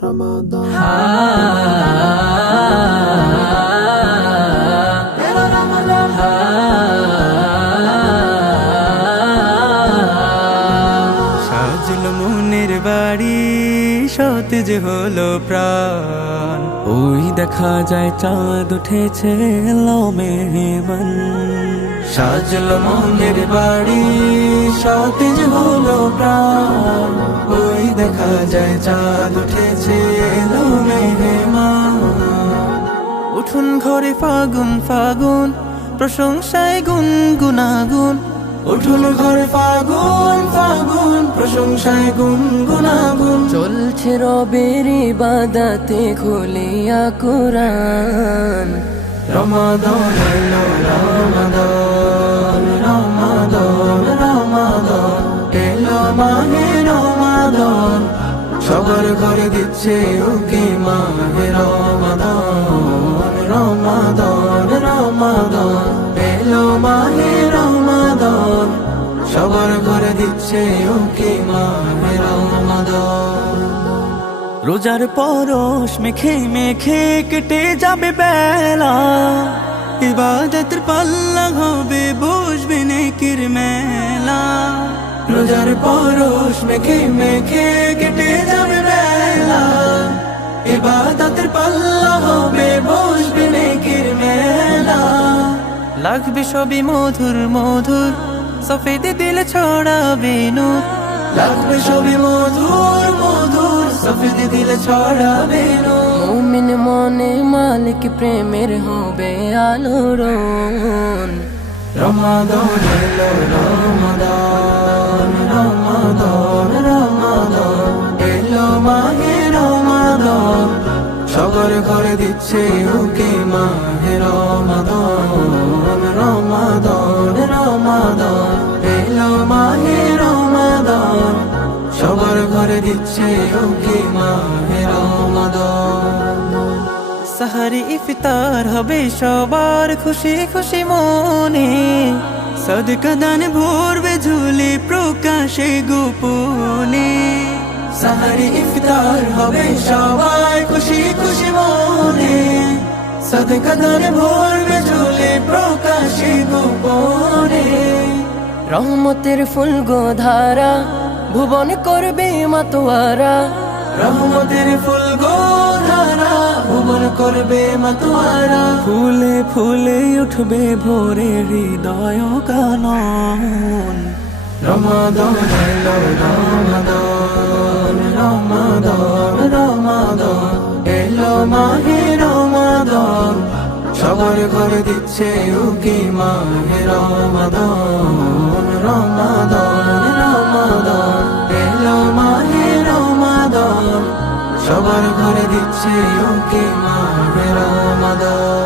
সাজলো মনের বাড়ি সতেজ হলো প্রাণ, ওই দেখা যায় চাঁদ উঠেছে এলো মেহমান। সাজলো মনের বাড়ি সতেজ হলো প্রাণ, ওই দেখা যায় চাঁদ উঠেছে এলো মেহমান। উঠুন ঘরে ফাগুন ফাগুন, প্রশংসায় গুনগুনাগুন। উঠুন ঘরে ফাগুন ফাগুন, প্রশংসায় গুনগুনাগুন। চলছে রবের ইবাদতে খুলিয়া কুরআন। রমাদান এলো রমাদান, রমাদান রমাদান এলো মাহে রমাদান। সবার ঘরে দিচ্ছে উকি মাহে রমাদান, রমাদান রমাদান এলো মাহে রমাদান। সবার ঘরে দিচ্ছে উকি মাহে রমাদান। রোজার পরশ মেখে মেখে কেটে যাবে বেলা, ইবাদতের পাল্লা হবে বসবে নেকির মেলা। রোজার পরশ মেখে মেখে কেটে যাবে বেলা, ইবাদতের পাল্লা হবে বসবে নেকির মেলা। লাগবে সবই মধুর মধুর, সফেদ দিল ছড়াবে নূর। লাগবে সবই মধুর মধুর, সফেদ দিল ছড়াবে নূর। মুমিন মনে মালিক প্রেমের হবে আলোড়ন। রমাদান এলো রমাদান, রমাদান রমাদান এলো মাহে রমাদান। সবার ঘরে দিচ্ছে উকি মাহে রমাদান, রমাদান রমাদান এলো মাহে রমাদান। সবার ঘরে দিচ্ছে উকি মাহে রমাদান। সাহারি ইফতার হবে সবার খুশি খুশি মনে, সদকা দান ভরবে ঝুলি প্রকাশে গোপনে। সাহারি ইফতার হবে সবাই খুশি খুশি মনে, সদকা দান ভরবে ঝুলি প্রকাশে গোপনে। রহমতের ফুল গোধারা ভুবন করবে মাতোয়ারা। রহমতের ফুল গোধারা ভুবন করবে মাতোয়ারা। ফুলে ফুলে উঠবে ভোরে হৃদয় কানন। রমাদান এলো রমাদান, রমাদান রমাদান এলো মাহে রমাদান। সবার ঘরে দিচ্ছে উকি মাহে রমাদান, রমাদান রমাদান এলো মাহে রমাদান। সবার ঘরে দিচ্ছে উকি মাহে রমাদান।